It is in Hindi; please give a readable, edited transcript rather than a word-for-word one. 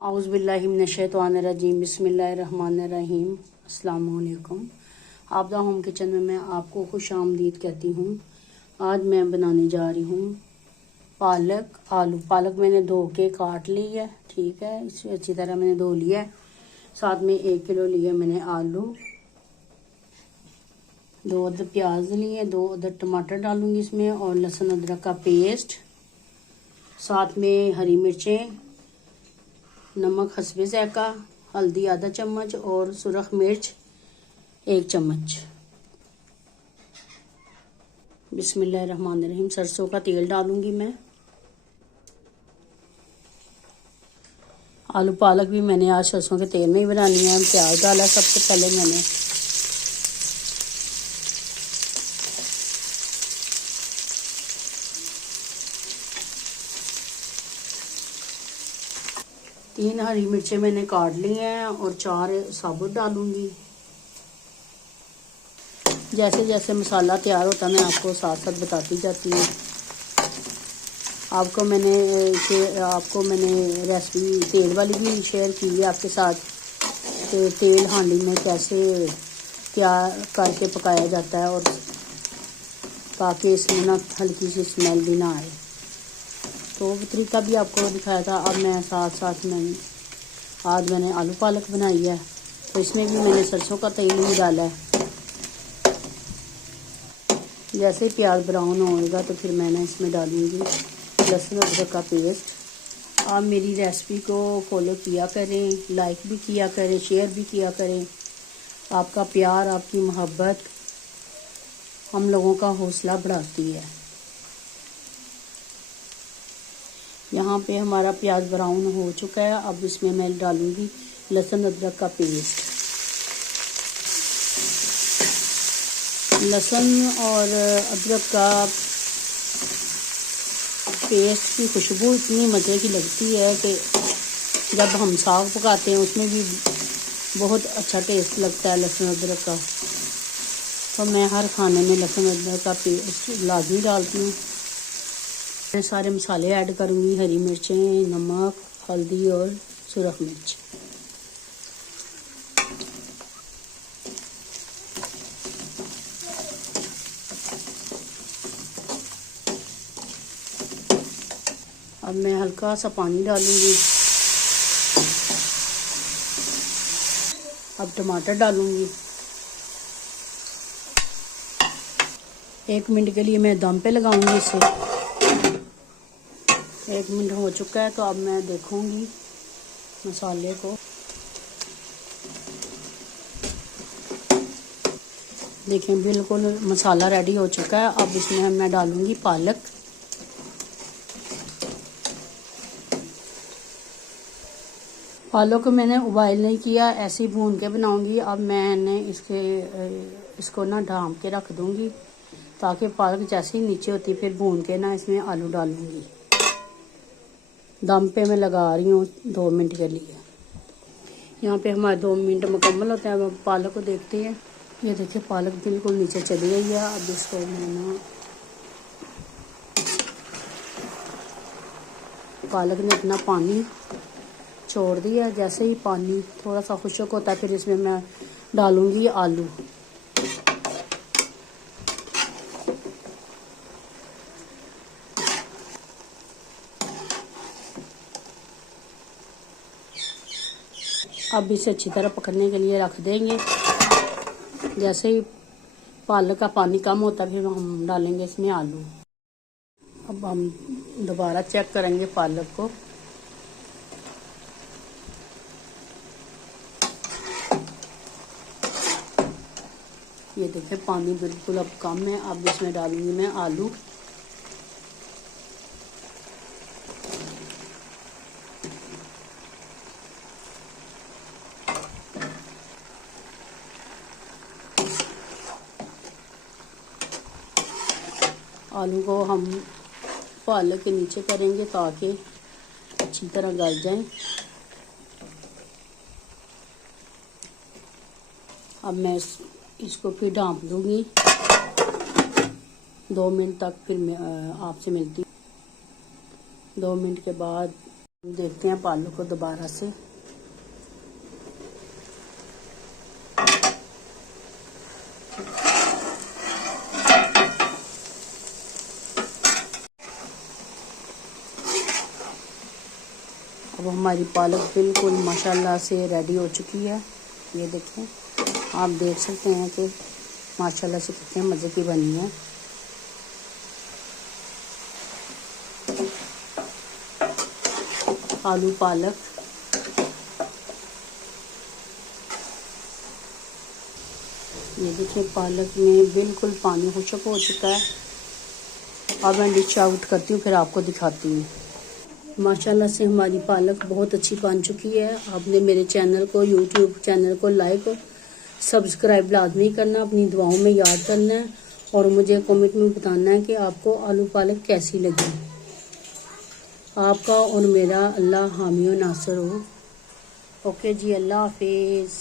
औज़ुबिल्लाहिमिनश्शैतानिर्रजीम बिस्मिल्लाहिर्रहमानिर्रहीम। अस्सलाम वालेकुम। आबदा होम किचन में मैं आपको खुश आमदीद कहती हूँ। आज मैं बनाने जा रही हूँ पालक आलू। पालक मैंने धो के काट ली है, ठीक है, इसे अच्छी तरह मैंने धो लिया है। साथ में 1 किलो लिए मैंने आलू, 2 अदद प्याज लिए, 2 अदद टमाटर डालूंगी इसमें, और लहसुन अदरक का पेस्ट, साथ में हरी मिर्चें, नमक हस्बे ज़ायक़ा, हल्दी आधा चम्मच और सुरख मिर्च 1 चम्मच। बिस्मिल्लाहिर्रहमानिर्रहीम। सरसों का तेल डालूंगी मैं। आलू पालक भी मैंने आज सरसों के तेल में ही बनानी है। प्याज डाला सबसे पहले मैंने, तीन हरी मिर्चें मैंने काट ली हैं और 4 साबुत डालूंगी। जैसे जैसे मसाला तैयार होता है मैं आपको साथ साथ बताती जाती हूँ। आपको मैंने रेसिपी तेल वाली भी शेयर की है आपके साथ कि तेल हांडी में कैसे तैयार करके पकाया जाता है, और ताकि इसमें ना हल्की सी स्मेल भी ना आए, तो वो तरीका भी आपको दिखाया था। अब मैं साथ आज मैंने आलू पालक बनाई है, तो इसमें भी मैंने सरसों का तेल ही डाला है। जैसे ही प्याज ब्राउन होएगा तो फिर मैंने इसमें डालूंगी लहसुन अदरक का पेस्ट। आप मेरी रेसिपी को फॉलो किया करें, लाइक भी किया करें, शेयर भी किया करें। आपका प्यार, आपकी मोहब्बत हम लोगों का हौसला बढ़ाती है। यहाँ पे हमारा प्याज ब्राउन हो चुका है। अब इसमें मैं डालूंगी लहसुन अदरक का पेस्ट। लहसुन और अदरक का पेस्ट की खुशबू इतनी मज़े की लगती है कि जब हम साग पकाते हैं उसमें भी बहुत अच्छा टेस्ट लगता है लहसुन अदरक का। तो मैं हर खाने में लहसुन अदरक का पेस्ट लाजमी डालती हूँ। मैं सारे मसाले ऐड करूँगी, हरी मिर्चें, नमक, हल्दी और सुरख मिर्च। अब मैं हल्का सा पानी डालूँगी। अब टमाटर डालूँगी। 1 मिनट के लिए मैं दम पे लगाऊंगी इसे। 1 मिनट हो चुका है, तो अब मैं देखूंगी मसाले को। देखें बिल्कुल मसाला रेडी हो चुका है। अब इसमें मैं डालूंगी पालक। पालक को मैंने उबाइल नहीं किया, ऐसे ही भून के बनाऊंगी। अब मैंने इसको ना ढाँप के रख दूंगी, ताकि पालक जैसे ही नीचे होती फिर भून के ना इसमें आलू डालूंगी। दम पे मैं लगा रही हूँ 2 मिनट के लिए। यहाँ पे हमारे 2 मिनट मुकम्मल होते हैं। अब पालक को देखते हैं। ये देखिए पालक बिल्कुल नीचे चली गई है। अब इसको मैं पालक ने अपना पानी छोड़ दिया। जैसे ही पानी थोड़ा सा खुश्क होता है फिर इसमें मैं डालूंगी आलू। अब इसे अच्छी तरह पकने के लिए रख देंगे। जैसे ही पालक का पानी कम होता है फिर हम डालेंगे इसमें आलू। अब हम दोबारा चेक करेंगे पालक को। ये देखिए पानी बिल्कुल अब कम है। अब इसमें डालूंगी मैं आलू। आलू को हम पालक के नीचे करेंगे ताकि अच्छी तरह गल जाए। अब मैं इसको फिर ढाँप दूंगी 2 मिनट तक। फिर मैं आपसे मिलती हूँ 2 मिनट के बाद। देखते हैं पालक को दोबारा से। अब हमारी पालक बिल्कुल माशाल्लाह से रेडी हो चुकी है। ये देखें, आप देख सकते हैं कि माशाल्लाह से कितने मज़े की बनी है। आलू पालक, ये देखिए पालक में बिल्कुल पानी खुश्क हो चुका है। अब मैं डिश आउट करती हूँ, फिर आपको दिखाती हूँ। माशाल्लाह से हमारी पालक बहुत अच्छी बन चुकी है। आपने मेरे चैनल को, यूट्यूब चैनल को लाइक सब्सक्राइब लाजमी करना, अपनी दुआओं में याद करना है और मुझे कमेंट में बताना है कि आपको आलू पालक कैसी लगी। आपका और मेरा अल्लाह हामी और नासर हो। ओके जी, अल्लाह हाफिज़।